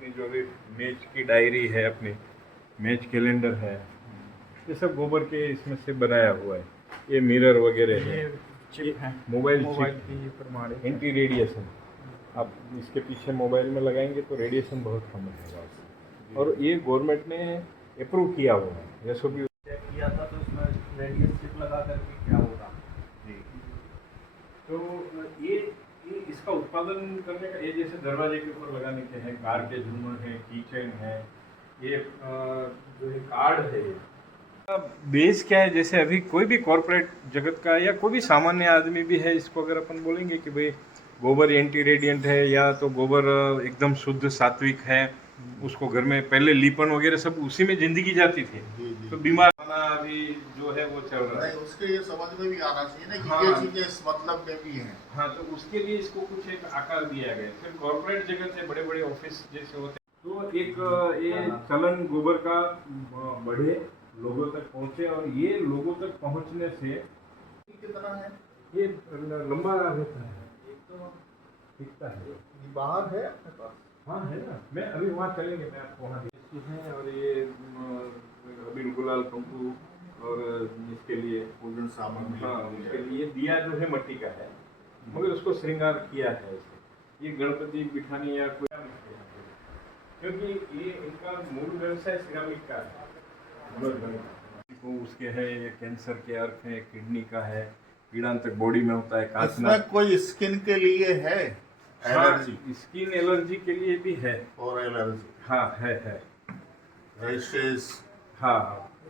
अपनी जो भी मैच की डायरी है, अपनी मैच कैलेंडर है, ये सब गोबर के इसमें से बनाया हुआ है। ये मिरर वगैरह है, चिप है, मोबाइल मोबाइल चिप, की प्रमाणित एंटी रेडिएशन। आप इसके पीछे मोबाइल में लगाएंगे तो रेडिएशन बहुत कम होगा उससे। और ये गवर्नमेंट ने अप्रूव किया हुआ है, SOP किया था, तो उसमें रेडियस चिप लगा करके क्या होगा जी। तो ये इसका उत्पादन करने का, ये जैसे दरवाजे के ऊपर लगाने के हैं, कार के झूमर है, कीचेन है, ये जो है कार्ड है। बेस क्या है, जैसे अभी कोई भी कॉरपोरेट जगत का या कोई भी सामान्य आदमी भी है, इसको अगर अपन बोलेंगे कि भाई गोबर एंटी रेडिएंट है या तो गोबर एकदम शुद्ध सात्विक है, उसको घर में पहले लीपन वगैरह सब उसी में जिंदगी जाती थी, तो बीमार होना अभी जो है वो चल रहा है। उसके ये समझ में भी आना चाहिए ना कि हाँ, ये चीजें इस मतलब में भी हैं। हाँ, तो उसके लिए इसको कुछ एक आकार दिया गया। फिर कॉर्पोरेट जगत से बड़े बड़े ऑफिस जैसे होते हैं, तो एक ये चलन गोबर का बढ़े, लोगों तक पहुंचे, और ये लोगों तक पहुंचने से कितना है ये लंबा रहता है, दिखता है। बाहर है अपने पास? हाँ है ना, मैं अभी वहाँ चलेंगे, मैं आपको वहाँ देखती हैं। और ये अबीर गुलाल कंकु और इसके लिए पूजन सामग्री, हाँ, उसके लिए दिया जो है मिट्टी का है, मगर उसको श्रृंगार किया है इसे। ये गणपति बिठानी या कोई, क्योंकि ये इनका मूल व्यवसाय सिरामिक का है। को उसके है, ये कैंसर के अर्थ है, किडनी का है, कीड़ांतक बॉडी में होता है, कांचना। इसमें कोई स्किन के लिए है एलर्जी? हाँ, स्किन एलर्जी के लिए भी है। और एलर्जी, हाँ है रैशेस, हाँ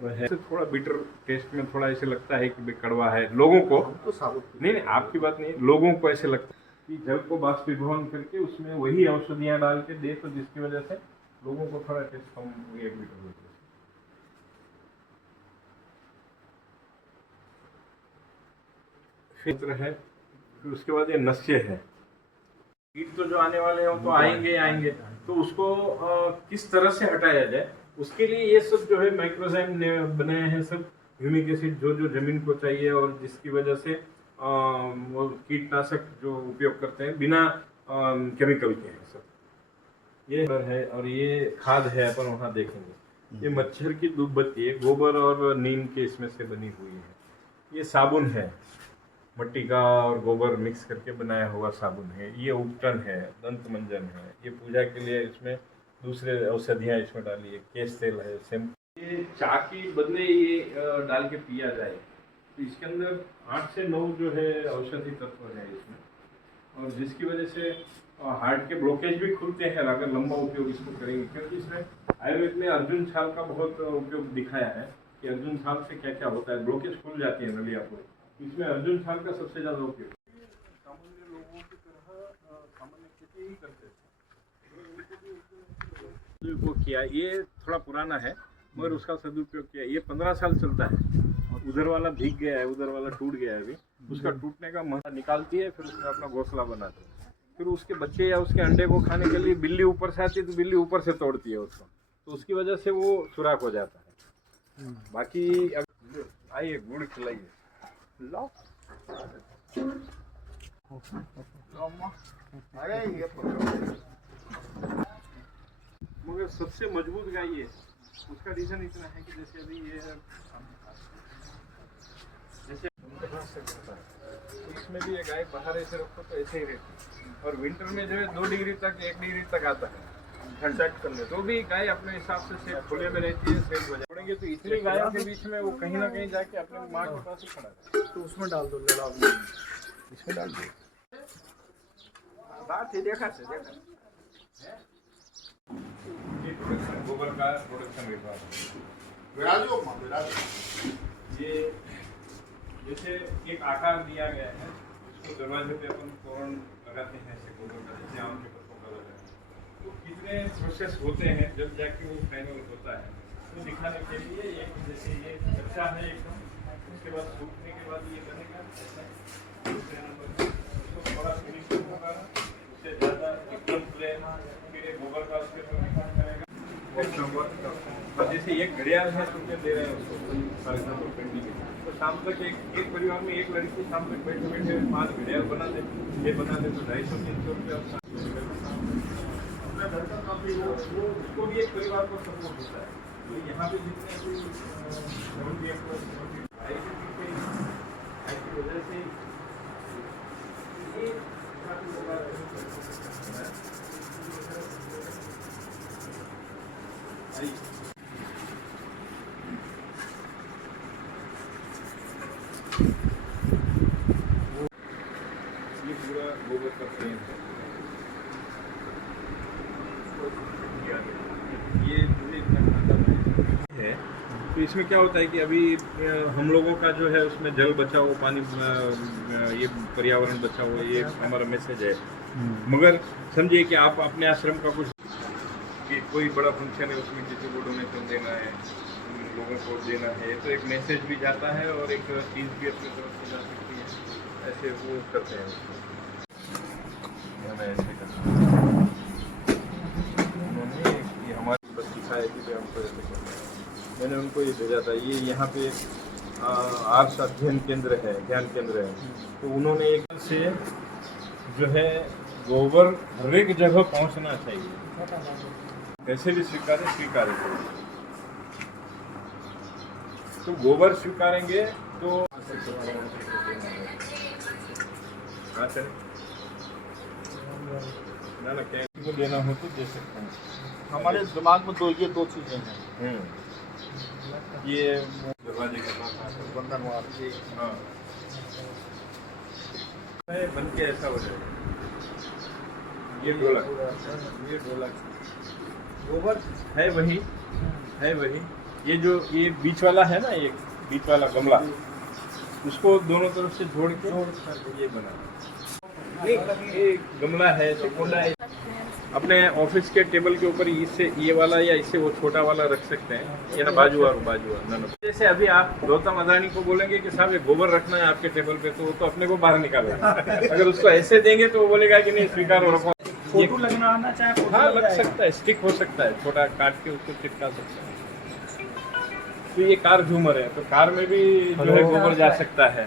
वो है। थोड़ा बिटर टेस्ट में थोड़ा ऐसे लगता है कि भाई कड़वा है लोगों को। हम तो साबुत नहीं, आपकी बात नहीं, लोगों को ऐसे लगता है कि जल को बाष्पीभवन करके उसमें वही औषधियाँ डाल के दे, तो जिसकी वजह से लोगों को थोड़ा टेस्ट कम ये बिटर होता है। फिर है, फिर उसके बाद ये नस्य है। कीट तो जो आने वाले हैं वो तो आएंगे, तो उसको किस तरह से हटाया जाए, उसके लिए ये सब जो है माइक्रोजाइम ने बनाए हैं सब, ह्यूमिक एसिड जो जमीन को चाहिए, और जिसकी वजह से वो कीटनाशक जो उपयोग करते हैं बिना केमिकल के हैं सब, ये है। और ये खाद है, अपन वहाँ देखेंगे। ये मच्छर की धूप बत्ती है, गोबर और नीम के इसमें से बनी हुई है। ये साबुन है, मिट्टी का और गोबर मिक्स करके बनाया हुआ साबुन है। ये उपटन है, दंत मंजन है, ये पूजा के लिए इसमें दूसरे औषधियाँ इसमें डाली है, केश तेल है, शैम्पू। ये चाय के बदले ये डाल के पिया जाए, तो इसके अंदर 8 से 9 जो है औषधि तत्व है इसमें, और जिसकी वजह से हार्ट के ब्लॉकेज भी खुलते हैं अगर लंबा उपयोग इसको करेंगे। क्योंकि इसमें आयुर्वेद ने अर्जुन छाल का बहुत उपयोग दिखाया है कि अर्जुन छाल से क्या क्या होता है, ब्लॉकेज खुल जाती है नलिया को, इसमें अर्जुन छाल का सबसे ज्यादा उपयोग। सामान्य लोगों की तरह सामान्य खेती ही करते थे, वो किया। ये थोड़ा पुराना है मगर उसका सदुपयोग किया। ये 15 साल चलता है। उधर वाला भीग गया है, उधर वाला टूट गया है, अभी उसका टूटने का मसा निकालती है, फिर उसमें अपना घोंसला बनाती है। फिर उसके बच्चे या उसके अंडे को खाने के लिए बिल्ली ऊपर से आती है, तो बिल्ली ऊपर से तोड़ती है उसको, तो उसकी वजह से वो सुराख हो जाता है। बाकी आइए गुड़ खिलाइए, लो अरे ये मगर सबसे मजबूत गाय ये, उसका रीजन इतना है कि जैसे अभी ये जैसे तो इसमें भी ये गाय बाहर ऐसे रखो तो ऐसे ही रहती है, और विंटर में जो है 2 डिग्री तक 1 डिग्री तक आता है ठंडा करने, तो भी गाय अपने हिसाब से सेफ खुले में रहती है, सेफ हो जाएंगे। तो इतनी गायों के बीच में वो कहीं ना कहीं जाके अपने माँ के पास ही खड़ा है, तो उसमें डाल दो, इसमें डाल दो। बात ही देखा से गोबर का प्रोडक्शन विभाग, विराजो माँ विराजो। ये जैसे एक आकार दिया गया है, इसको दरवाजे पे अपन तोरण लगाते हैं ऐसे गोबर का, जैसे आम के पत्तों का लगाते हैं, तो कितने प्रोसेस होते हैं जब जाके वो फाइनल होता है, तो दिखाने के लिए एक जैसे ये कच्चा है एकदम, उसके बाद सूखने के बाद ये बनेगा दूसरे नंबर, उसको थोड़ा फिनिशिंग होगा, उससे ज़्यादा एकदम प्लेन, फिर गोबर का उसके ऊपर निकाल करेगा। जैसे एक घड़ियाल है तो क्या दे रहे हैं उसको, फॉर एग्जाम्पल पेंटिंग के, तो शाम तक एक परिवार में एक लड़की शाम तक बैठे बैठे 5 घड़ियाल बना दे, ये बना दे तो 250-300 रुपया। घर का काफी वो उसको भी एक परिवार को सपोर्ट होता है। तो यहाँ पे जितने भी 70 की वजह से ये काफी बड़ा है। ये पूरा गोबर का फ्रेम है। ये मुझे इतना आता है। तो इसमें क्या होता है कि अभी हम लोगों का जो है उसमें जल बचाओ, पानी ये पर्यावरण बचाओ, ये हमारा मैसेज है। मगर समझिए कि आप अपने आश्रम का कुछ कि कोई बड़ा फंक्शन है उसमें किसी को डोनेशन देना है, लोगों को देना है, तो एक मैसेज भी जाता है और एक चीज़ भी अपनी तरफ से जा सकती है। ऐसे वो करते हैं उसको। मैं ऐसे करता हूँ। उन्होंने ये हमारी बस सिखाया कि भाई हमको ऐसे करना है। मैंने उनको ये भेजा था। ये यहाँ पे आर्ष अध्ययन केंद्र है, ध्यान केंद्र है। तो उन्होंने एक से जो है गोबर हर एक जगह पहुँचना चाहिए, कैसे भी स्वीकारें। तो गोबर स्वीकारेंगे तो ना कैसे को देना हो तो दे सकते हैं। हमारे दिमाग में दो चीजें हैं। ये दरवाजे का बंधन वार हाँ बन के ऐसा हो जाएगा। ये ढोलक गोबर है वही, ये जो ये बीच वाला है ना, ये बीच वाला गमला, उसको दोनों तरफ से जोड़ के ये बना। ये गमला है, तिकोना है। अपने ऑफिस के टेबल के ऊपर इससे ये वाला या इससे वो छोटा वाला रख सकते हैं। ये ना बाजूवार ना। जैसे अभी आप गौतम अदानी को बोलेंगे कि साहब ये गोबर रखना है आपके टेबल पे, तो वो तो अपने को बाहर निकालेगा। अगर उसको ऐसे देंगे तो वो बोलेगा कि नहीं स्वीकार हो रखो। फोटो लगना आना चाहे हाँ लग सकता है, स्टिक हो सकता है, छोटा काट के उसको चिपका सकते हैं। तो ये कार झूमर है, तो कार में भी जो है गोबर जा सकता है।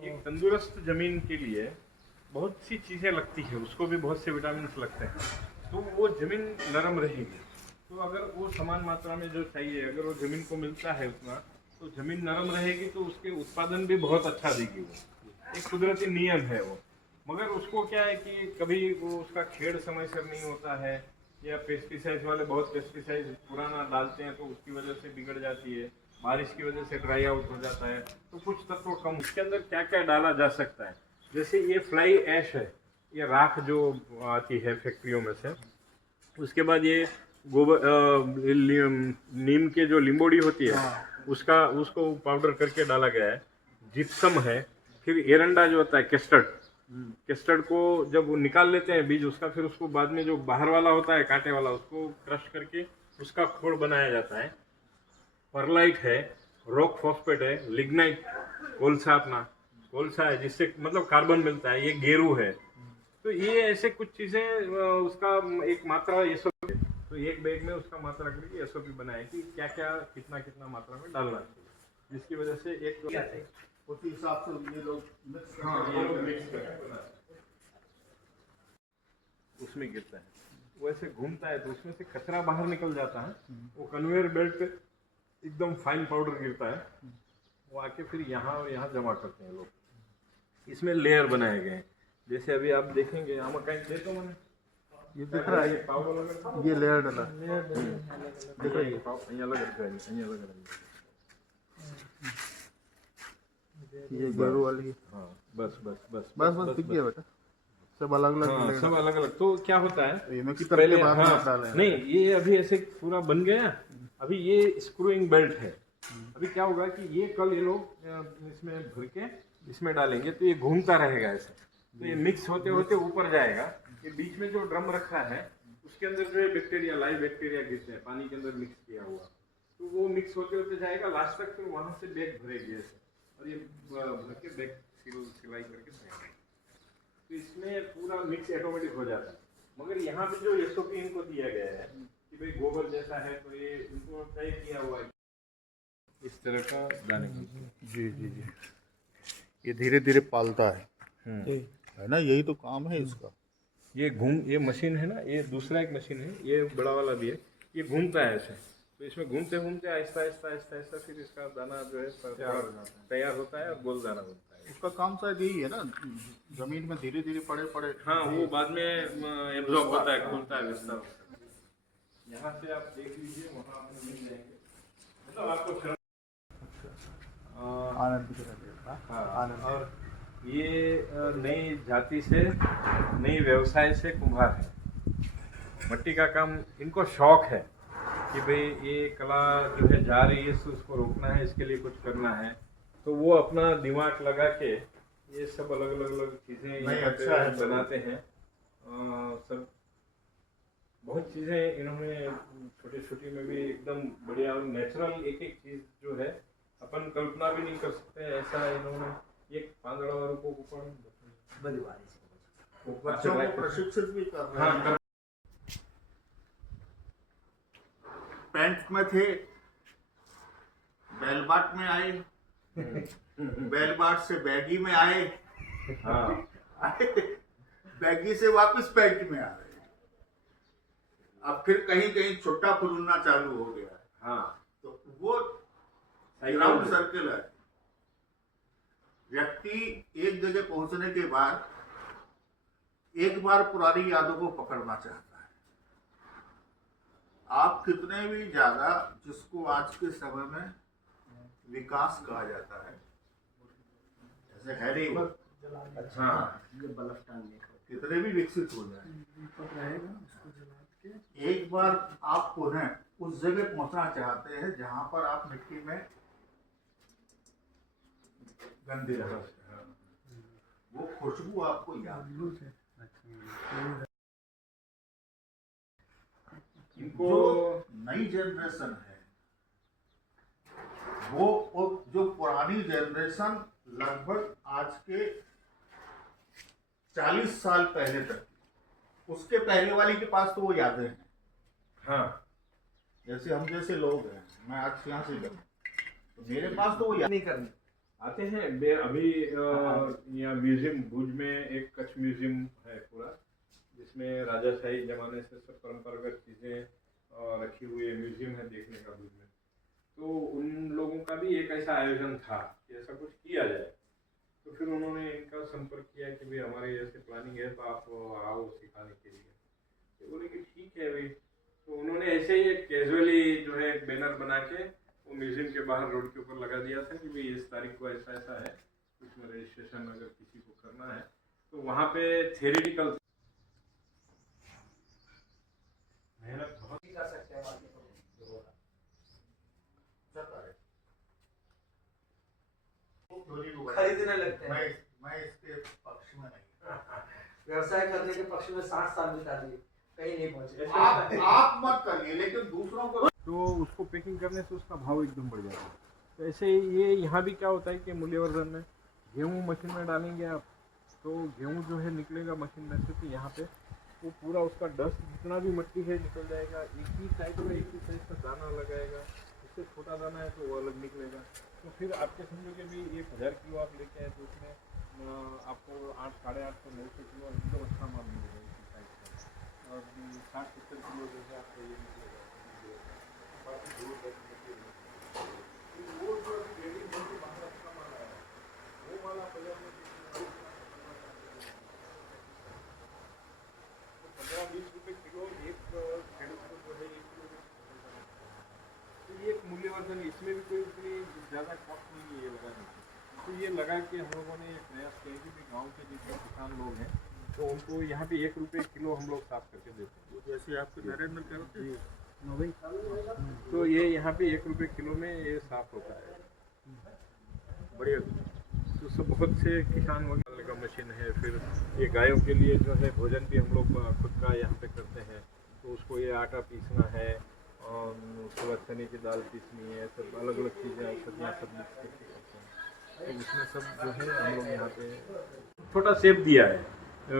एक तंदुरुस्त जमीन के लिए बहुत सी चीज़ें लगती है, उसको भी बहुत से विटामिन लगते हैं। तो वो जमीन नरम रहेगी। तो अगर वो समान मात्रा में जो चाहिए, अगर वो जमीन को मिलता है उतना, तो जमीन नरम रहेगी तो उसके उत्पादन भी बहुत अच्छा देगी। वो एक कुदरती नियम है वो। मगर उसको क्या है कि कभी वो उसका खेड़ समय से नहीं होता है, या पेस्टिसाइड वाले बहुत पेस्टिसाइड पुराना डालते हैं तो उसकी वजह से बिगड़ जाती है, बारिश की वजह से ड्राई आउट हो जाता है। तो कुछ तत्व कम। इसके अंदर क्या क्या डाला जा सकता है, जैसे ये फ्लाई ऐश है, ये राख जो आती है फैक्ट्रियों में से। उसके बाद ये गोबर नीम के जो लिंबोड़ी होती है उसको पाउडर करके डाला गया है। जिप्सम है। फिर एरंडा जो होता है केस्टर्ड को जब वो निकाल लेते हैं बीज उसका, फिर उसको बाद में जो बाहर वाला होता है कांटे वाला, उसको क्रश करके उसका खोड़ बनाया जाता है। परलाइट है, रॉक फॉस्फेट है, लिग्नाइट कोलसा है जिससे मतलब कार्बन मिलता है, ये गेरू है। तो ये ऐसे कुछ चीजें उसका एक मात्रा ये सब, तो एक बैग में उसका मात्रा करके एसओपी बनाए कि क्या क्या कितना मात्रा में डालना चाहिए, जिसकी वजह से एक उसी हिसाब से ये लोग मिक्स करते हैं। उसमें गिरता है, वो ऐसे घूमता है तो उसमें से कचरा बाहर निकल जाता है। वो कन्वेयर बेल्ट पे एकदम फाइन पाउडर गिरता है, वो आके फिर यहाँ और यहाँ जमा करते हैं लोग। इसमें लेयर बनाए गए हैं, जैसे अभी आप देखेंगे आमा कहीं दे तो मैंने ये दिख रहा है, ये लेयर डाला दिख रहा है, यहाँ लग रहा है। ये गेरू वाली। हाँ बस दिख गया बेटा, सब अलग अलग। हाँ, सब अलग अलग। तो क्या होता है ये मिक्स कि करके पहले बाद में आप डालें। नहीं, ये अभी ऐसे पूरा बन गया। अभी ये स्क्रूइंग बेल्ट है। अभी क्या होगा कि ये कल ये लोग इसमें भर के इसमें डालेंगे तो ये घूमता रहेगा ऐसे, तो ये मिक्स होते होते ऊपर जाएगा। ये बीच में जो ड्रम रखा है उसके अंदर जो है बैक्टीरिया, लाइव बैक्टीरिया गिरते हैं पानी के अंदर मिक्स किया हुआ, तो वो मिक्स होते होते जाएगा लास्ट तक, फिर वहां से बैग भरेगी ऐसे, और ये भर के बैग सिलाई करके जाएगा। तो इसमें पूरा मिक्स ऑटोमेटिक हो जाता है। मगर यहाँ पे जो एसओपी इनको दिया गया है कि भाई गोबर जैसा है, तो ये इनको तय किया हुआ है इस तरह का दाने की। जी ये धीरे धीरे पालता है ना, यही तो काम है इसका। ये मशीन है ना, ये दूसरा एक मशीन है, ये बड़ा वाला भी है, ये घूमता है ऐसे। तो इसमें घूमते घूमते आहिस्ता आहिस्ता आहिस्ता आहिस्ता फिर इसका दाना जो है तैयार होता है और गोल दाना बनता है। उसका काम शायद यही है ना, जमीन में धीरे धीरे पड़े पड़े। हाँ, वो बाद में एब्जॉर्ब होता है, खुलता है विस्तार। यहाँ से आप देख लीजिए, वहाँ आपको मिल जाएंगे, मतलब आपको आनंद की तरह। हाँ, आनंद। और ये नई जाति से, नई व्यवसाय से कुम्हार है। मट्टी का काम इनको शौक है कि भाई ये कला जो है जा रही है, तो उसको रोकना है, इसके लिए कुछ करना है। तो वो अपना दिमाग लगा के ये सब अलग अलग अलग चीज़ें यहाँ पे अच्छा है, बनाते हैं। सब बहुत चीज़ें इन्होंने छोटी छोटी में भी एकदम बढ़िया और नेचुरल एक एक चीज़ जो है अपन कल्पना भी नहीं कर सकते, ऐसा इन्होंने एक पांदड़ा वालों को ऊपर बच्चों को प्रशिक्षित भी कर रहे हैं। हाँ, पैंट में थे, बेलबाट में आए, बेलबाट से बैगी में आए, हाँ, बैगी से वापस पैंट में आ रहे हैं। अब फिर कहीं कहीं छोटा फुलना चालू हो गया है। हाँ, तो वो राउंड सर्कल है। व्यक्ति एक जगह पहुंचने के बाद एक बार पुरानी यादों को पकड़ना चाहता है। आप कितने भी ज्यादा, जिसको आज के समय में विकास कहा जाता है, जैसे हैरी अच्छा, कितने भी विकसित हो जाए, एक बार आप पुनः उस जगह पहुंचना चाहते हैं जहां पर आप मिट्टी में गंदे रह, वो खुशबू आपको याद है। इनको जो नई जनरेशन है, वो जो पुरानी जनरेशन लगभग आज के 40 साल पहले तक, उसके पहले वाली के पास तो वो यादें हैं। हाँ, जैसे हम जैसे लोग हैं, मैं आज यहाँ से गया तो मेरे पास तो वो याद नहीं करनी आते हैं। अभी यहाँ म्यूजियम भुज में एक कच्छ म्यूजियम है पूरा, जिसमें राजाशाही जमाने से सब परंपरागत चीज़ें रखी हुई है, म्यूजियम है देखने का भुज में। तो उन लोगों का भी एक ऐसा आयोजन था कि ऐसा कुछ किया जाए। तो फिर उन्होंने इनका संपर्क किया कि भाई हमारे ऐसे प्लानिंग है, तो आप आओ सिखाने के लिए। तो बोले कि ठीक है भाई। तो उन्होंने ऐसे ही एक कैजुअली जो है एक बैनर बना के वो म्यूजियम के बाहर रोड के ऊपर लगा दिया था कि भाई इस तारीख को ऐसा ऐसा है, उसमें रजिस्ट्रेशन अगर किसी को करना है। तो वहाँ पे थ्योरेटिकल मेहनत बहुत कर सकते हैं खरीदने लगते हैं। मैं इसके पक्ष में नहीं। व्यवसाय करने के पक्ष में 60 साल बिता दिए, कहीं नहीं पहुंचे। आप मत करिए, लेकिन दूसरों को तो उसको पैकिंग करने से उसका भाव एकदम बढ़ जाता है। तो ऐसे ये यहाँ भी क्या होता है कि मूल्यवर्धन में गेहूँ मशीन में डालेंगे आप, तो गेहूँ जो है निकलेगा मशीन में से, तो यहाँ पे वो पूरा उसका डस्ट जितना भी मिट्टी है निकल जाएगा। एक ही साइज का दाना लगाएगा, इससे छोटा दाना है तो वो अलग निकलेगा। तो फिर आपके समझो कि भी 1000 किलो आप लेके आए तो उसमें आपको 800, 900 किलो एकदम अच्छा माल मिलेगा इसी साइज का। और 60-70 किलो जैसे आपका ये निकलेगा। वो जो अभी रेडी बनके महाराष्ट्र का माल आया है, वो वाला बाजार में 15-20 रुपये किलो एक खेडूत को जो है 1 किलो में। तो ये एक मूल्यवर्धन, इसमें भी कोई इतनी ज़्यादा कॉस्ट नहीं है ये लगाने की। तो ये लगा के हम लोगों ने ये प्रयास किया कि गाँव के जितने किसान लोग हैं तो उनको यहाँ पे 1 रुपये किलो हम लोग साफ करके देते हैं। जैसे आपके नरेंद्र करते हैं तो ये यहाँ पे 1 रुपये किलो में ये साफ होता है। बढ़िया। तो सब बहुत से किसान वगैरह का मशीन है। फिर ये गायों के लिए जो है भोजन भी हम लोग खुद का यहाँ पे करते हैं। तो उसको ये आटा पीसना है और उसके बाद चने की दाल पीसनी है, सब अलग अलग चीज़ें सब्जियाँ सब मिक्स करके करते हैं। तो उसमें सब जो है हम लोग यहाँ पे छोटा शेप दिया है,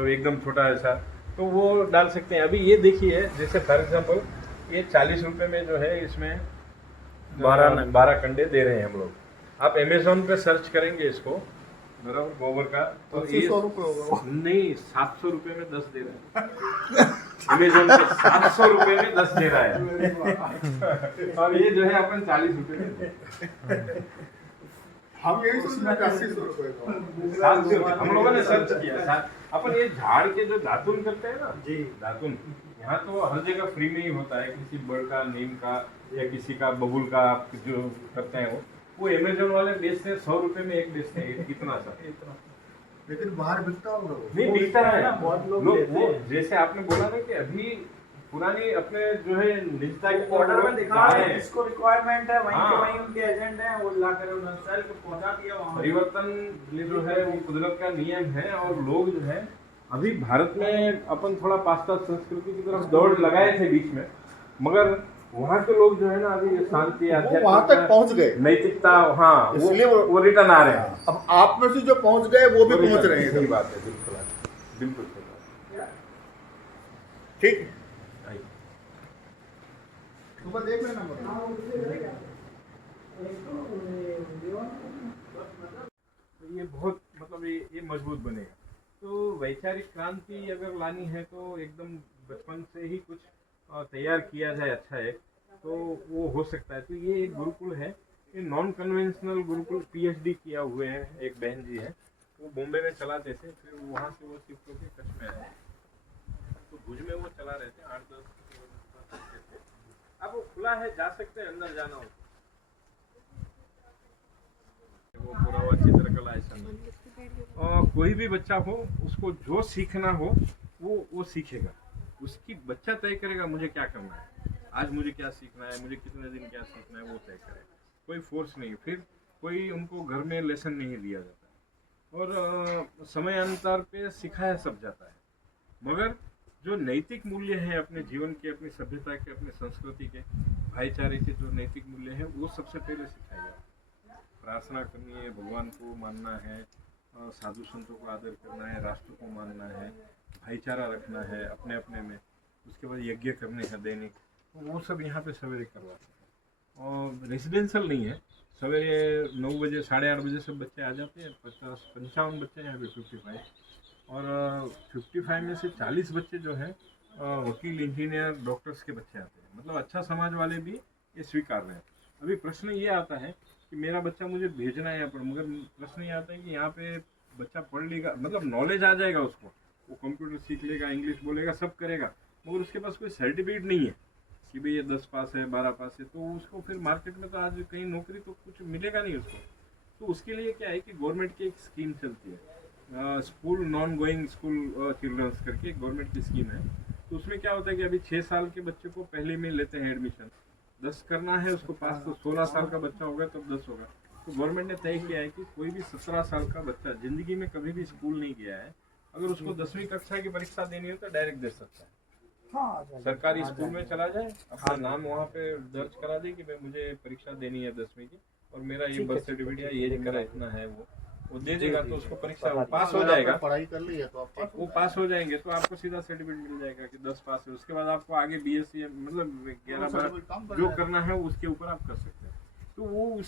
एकदम छोटा ऐसा, तो वो डाल सकते हैं। अभी ये देखिए, जैसे फॉर एग्जाम्पल ये 40 रुपये में जो है इसमें 12 कंडे दे रहे हैं हम लोग। आप अमेज़ोन पे सर्च करेंगे इसको बराबर गोबर का। तो 800 रुपये होगा। नहीं, 700 रुपये में 10 दे रहा है अमेजोन पे, 700 रुपये में 10 दे रहा है और ये जो है अपन 40 रुपये में दे रहे हैं। हम यही सोच रहे थे 80 रुपये का। 700 हम लोगों ने सर्च किया। अपन ये झाड़ के जो दातुन करते हैं ना जी, दातुन, यहाँ तो हर जगह फ्री में ही होता है, किसी बड़ का, नीम का या किसी का बबूल का आप जो करते हैं वो अमेजोन वाले बेचते हैं 100 रुपये में एक बेचते हैं, कितना सा। लेकिन बाहर बिकता होगा वो। नहीं बिकता है ना, बहुत लोग लोग लेते वो हैं। जैसे आपने बोला ना कि अभी पुरानी अपने जो है निजता की ऑर्डर में दिखा रहे हैं, जिसको रिक्वायरमेंट है वहीं के हाँ। वहीं उनके एजेंट हैं, वो ला कर उन्होंने सेल को पहुंचा दिया वहाँ। परिवर्तन जो है वो कुदरत का नियम है। और लोग जो है अभी भारत में अपन थोड़ा पाश्चात्य संस्कृति की तरफ दौड़ लगाए थे बीच में, मगर वहाँ के लोग जो है ना अभी शांति वो वहाँ तक पहुँच गए। नैतिकता, हाँ इसलिए वो रिटर्न आ रहे हैं। अब आप में से जो पहुँच गए वो भी पहुँच रहे सही हैं। बात है, बिल्कुल बिल्कुल सही बात ठीक, है। सुबह देख लेना मतलब। तो ये बहुत मतलब ये मजबूत बनेगा। तो वैचारिक क्रांति अगर लानी है तो एकदम बचपन से ही कुछ तैयार किया जाए अच्छा है तो वो हो सकता है। तो ये एक गुरुकुल है, ये नॉन कन्वेंशनल गुरुकुल, PhD किया हुए हैं एक बहन जी है, वो बॉम्बे में चलाते थे, फिर वहाँ से वो शिफ्ट होकर कच्छ में आए, तो भुज में वो चला रहे थे 8-10 थे। अब वो खुला है, जा सकते हैं, अंदर जाना हो वो पूरा हुआ चित्रकला ऐसा नहीं। और कोई भी बच्चा हो उसको जो सीखना हो वो सीखेगा, उसकी बच्चा तय करेगा मुझे क्या करना है, आज मुझे क्या सीखना है, मुझे कितने दिन क्या सीखना है, वो तय करेगा। कोई फोर्स नहीं, फिर कोई उनको घर में लेसन नहीं दिया जाता और समयानुसार पे सिखाया सब जाता है। मगर जो नैतिक मूल्य है अपने जीवन के, अपनी सभ्यता के, अपनी संस्कृति के, भाईचारे के जो नैतिक मूल्य है वो सबसे पहले सिखाया जाता है। प्रार्थना करनी है, भगवान को मानना है, साधु संतों को आदर करना है, राष्ट्र को मानना है, भाईचारा रखना है अपने अपने में, उसके बाद यज्ञ करने हैं दैनिक, तो वो सब यहाँ पे सवेरे करवाते हैं। और रेजिडेंशियल नहीं है, सवेरे 9 बजे 8:30 बजे सब बच्चे आ जाते हैं, 55 बच्चे यहाँ पे 55, और 55 में से 40 बच्चे जो हैं वकील, इंजीनियर, डॉक्टर्स के बच्चे आते हैं। मतलब अच्छा समाज वाले भी ये स्वीकार रहे हैं। अभी प्रश्न ये आता है कि मेरा बच्चा मुझे भेजना है यहाँ पर, मगर प्रश्न ये आता है कि यहाँ पे बच्चा पढ़ लेगा, मतलब नॉलेज आ जाएगा उसको, वो कंप्यूटर सीख लेगा, इंग्लिश बोलेगा, सब करेगा, मगर उसके पास कोई सर्टिफिकेट नहीं है कि भाई ये 10 पास है, 12 पास है, तो उसको फिर मार्केट में तो आज कहीं नौकरी तो कुछ मिलेगा नहीं उसको। तो उसके लिए क्या है कि गवर्नमेंट की एक स्कीम चलती है, school non going school childrens करके गवर्नमेंट की स्कीम है। तो उसमें क्या होता है कि अभी 6 साल के बच्चे को पहले में लेते हैं एडमिशन, 10 करना है उसको पास, तो 16 साल का बच्चा होगा तब 10 होगा। तो गवर्नमेंट ने तय किया है कि कोई भी 17 साल का बच्चा जिंदगी में कभी भी स्कूल नहीं गया है, अगर उसको 10वीं कक्षा की परीक्षा देनी हो तो डायरेक्ट दे सकता है। सरकारी स्कूल में चला जाए, अपना नाम वहाँ पे दर्ज करा दे कि भाई मुझे परीक्षा देनी है 10वीं की, और मेरा ये बर्थ सर्टिफिकेट है, ये मेरा इतना है, वो दे देगा, तो उसको परीक्षा पास हो जाएगा। पढ़ाई कर ली है तो आप वो पास हो जाएंगे तो आपको सीधा सर्टिफिकेट मिल जाएगा कि 10 पास है। उसके बाद आपको आगे BSc मतलब 11-12 जो करना है उसके ऊपर आप कर सकते हैं। तो वो